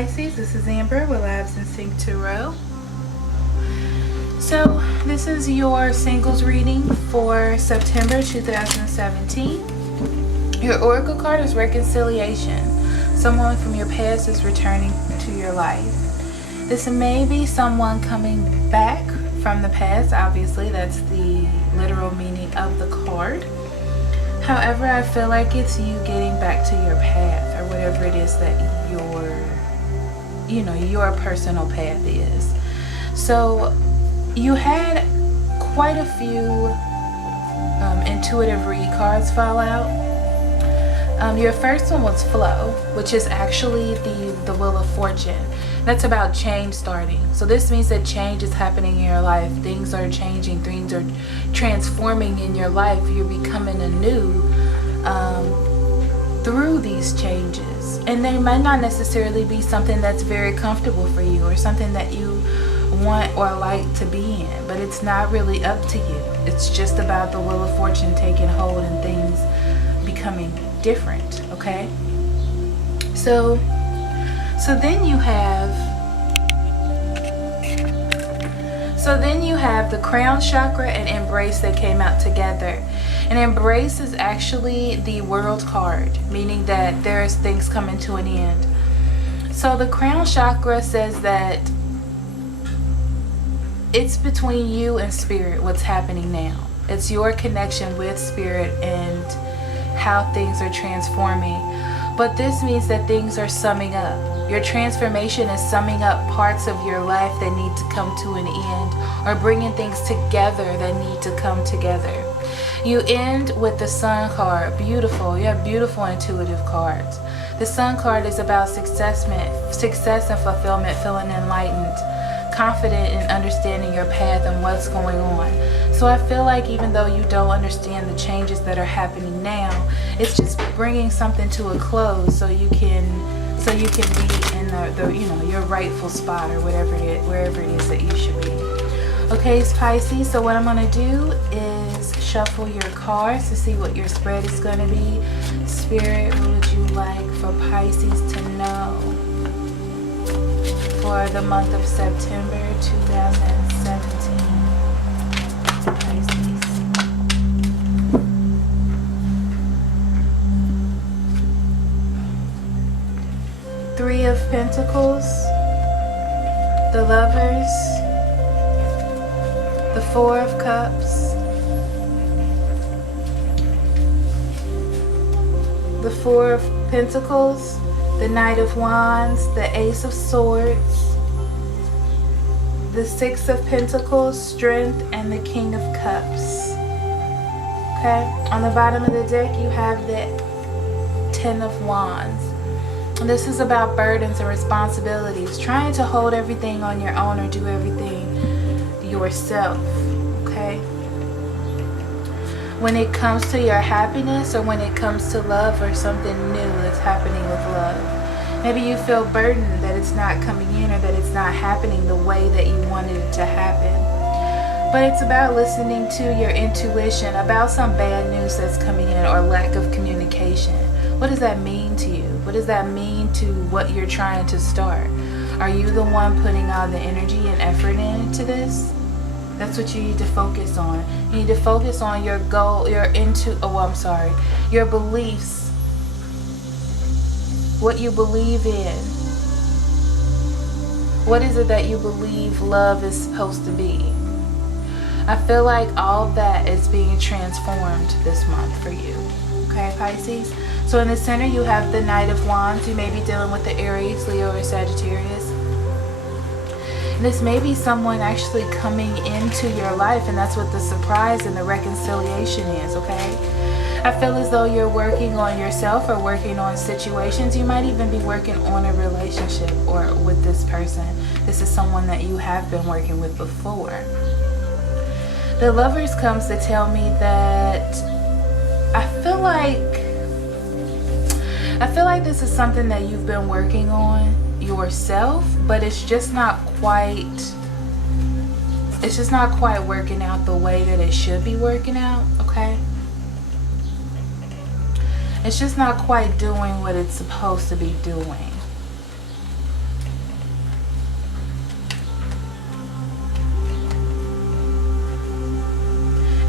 Pisces, this is Amber with Labs in Sync Tarot. So this is your singles reading for September 2017. Your oracle card is reconciliation. Someone from your past is returning to your life. This may be someone coming back from the past. Obviously, that's the literal meaning of the card. However, I feel like it's you getting back to your path, or whatever it is that your personal path is. So you had quite a few intuitive read cards fall out. Your first one was flow, which is actually the wheel of fortune. That's about change starting. So this means that change is happening in your life. Things are changing. Things are transforming in your life. You're becoming anew through these changes. And they might not necessarily be something that's very comfortable for you or something that you want or like to be in. But it's not really up to you. It's just about the wheel of fortune taking hold and things becoming different, okay? So then you have the crown chakra and embrace that came out together. And embrace is actually the world card, meaning that there's things coming to an end. So the crown chakra says that it's between you and spirit, what's happening now. It's your connection with spirit and how things are transforming. But this means that things are summing up. Your transformation is summing up parts of your life that need to come to an end, or bringing things together that need to come together. You end with the Sun card. Beautiful. You have beautiful intuitive cards. The Sun card is about success and fulfillment, feeling enlightened, confident in understanding your path and what's going on. So I feel like even though you don't understand the changes that are happening now, it's just bringing something to a close so you can be in your rightful spot, or wherever it is that you should be. Okay, Pisces, so what I'm going to do is shuffle your cards to see what your spread is going to be. Spirit, what would you like for Pisces to know for the month of September 2017? Pisces. Three of Pentacles, the Lovers, the Four of Cups, the Four of Pentacles, the Knight of Wands, the Ace of Swords, the Six of Pentacles, Strength, and the King of Cups. Okay, on the bottom of the deck you have the Ten of Wands. And this is about burdens and responsibilities, trying to hold everything on your own or do everything yourself, okay? When it comes to your happiness, or when it comes to love or something new that's happening with love, maybe you feel burdened that it's not coming in, or that it's not happening the way that you wanted it to happen. But it's about listening to your intuition about some bad news that's coming in, or lack of communication. What does that mean to you? What does that mean to what you're trying to start? Are you the one putting all the energy and effort into this? That's what you need to focus on. You need to focus on your goal, your beliefs. What you believe in. What is it that you believe love is supposed to be? I feel like all of that is being transformed this month for you. Okay, Pisces? So in the center you have the Knight of Wands. You may be dealing with the Aries, Leo, or Sagittarius. And this may be someone actually coming into your life, and that's what the surprise and the reconciliation is, okay? I feel as though you're working on yourself or working on situations. You might even be working on a relationship or with this person. This is someone that you have been working with before. The Lovers comes to tell me that I feel like this is something that you've been working on yourself, but it's just not quite working out the way that it should be working out, okay? It's just not quite doing what it's supposed to be doing.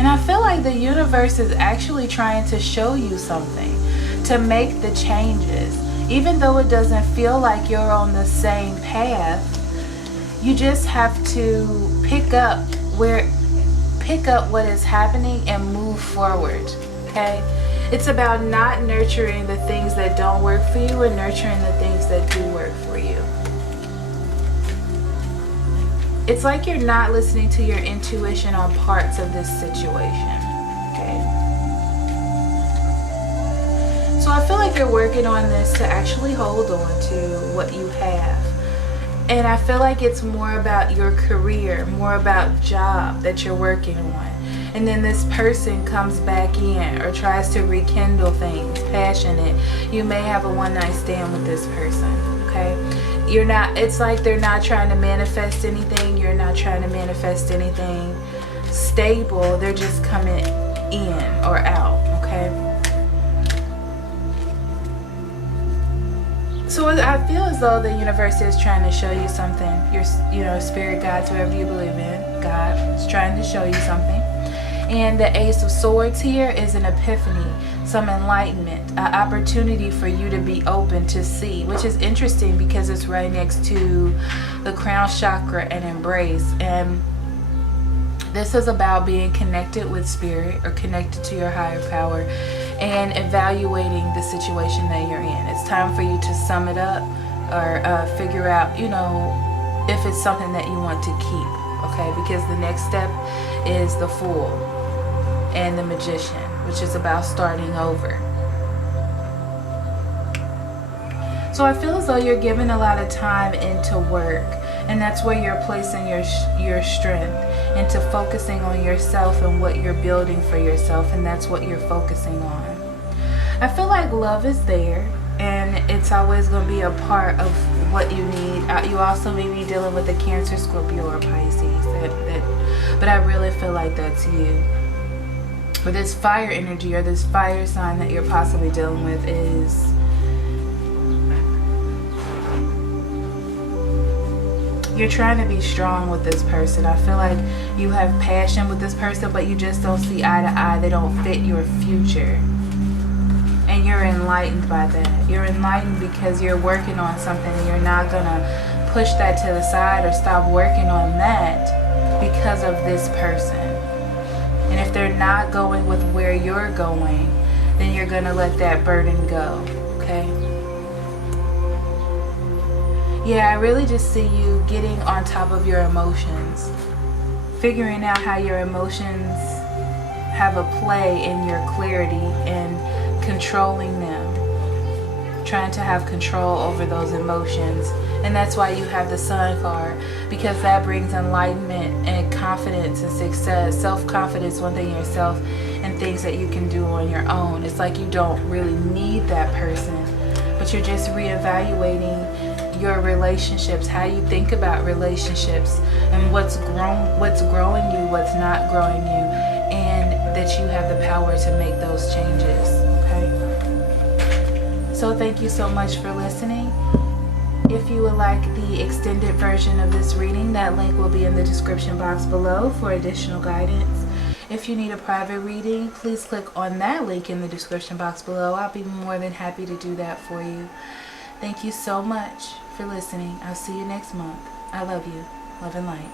And I feel like the universe is actually trying to show you something, to make the changes. Even though it doesn't feel like you're on the same path, you just have to pick up what is happening and move forward. Okay? It's about not nurturing the things that don't work for you and nurturing the things that do work for you. It's like you're not listening to your intuition on parts of this situation. Okay? So I feel like you're working on this to actually hold on to what you have. And I feel like it's more about your career, more about job that you're working on. And then this person comes back in or tries to rekindle things, passionate. You may have a one-night stand with this person, okay? It's like they're not trying to manifest anything. You're not trying to manifest anything stable. They're just coming in or out, okay? So I feel as though the universe is trying to show you something. Your spirit guides, whoever you believe in, God is trying to show you something. And the Ace of Swords here is an epiphany, some enlightenment, an opportunity for you to be open to see, which is interesting because it's right next to the crown chakra and embrace. And this is about being connected with spirit or connected to your higher power and evaluating the situation that you're in. It's time for you to sum it up or figure out, if it's something that you want to keep, okay? Because the next step is the Fool and the Magician, which is about starting over. So I feel as though you're giving a lot of time into work, and that's where you're placing your strength into focusing on yourself and what you're building for yourself, and that's what you're focusing on. I feel like love is there, and it's always going to be a part of what you need. You also may be dealing with a Cancer, Scorpio, or Pisces, but I really feel like that's you. But this fire energy or this fire sign that you're possibly dealing with is you're trying to be strong with this person. I feel like you have passion with this person, but you just don't see eye to eye. They don't fit your future. And you're enlightened by that. You're enlightened because you're working on something and you're not going to push that to the side or stop working on that because of this person. And if they're not going with where you're going, then you're going to let that burden go, okay? Yeah, I really just see you getting on top of your emotions, figuring out how your emotions have a play in your clarity and controlling them, trying to have control over those emotions. And that's why you have the Sun card, because that brings enlightenment and confidence and success, self-confidence within yourself and things that you can do on your own. It's like you don't really need that person, but you're just reevaluating your relationships, how you think about relationships, and what's growing you, what's not growing you, and that you have the power to make those changes, okay? So thank you so much for listening. If you would like the extended version of this reading, that link will be in the description box below for additional guidance. If you need a private reading, please click on that link in the description box below. I'll be more than happy to do that for you. Thank you so much for listening. I'll see you next month. I love you. Love and light.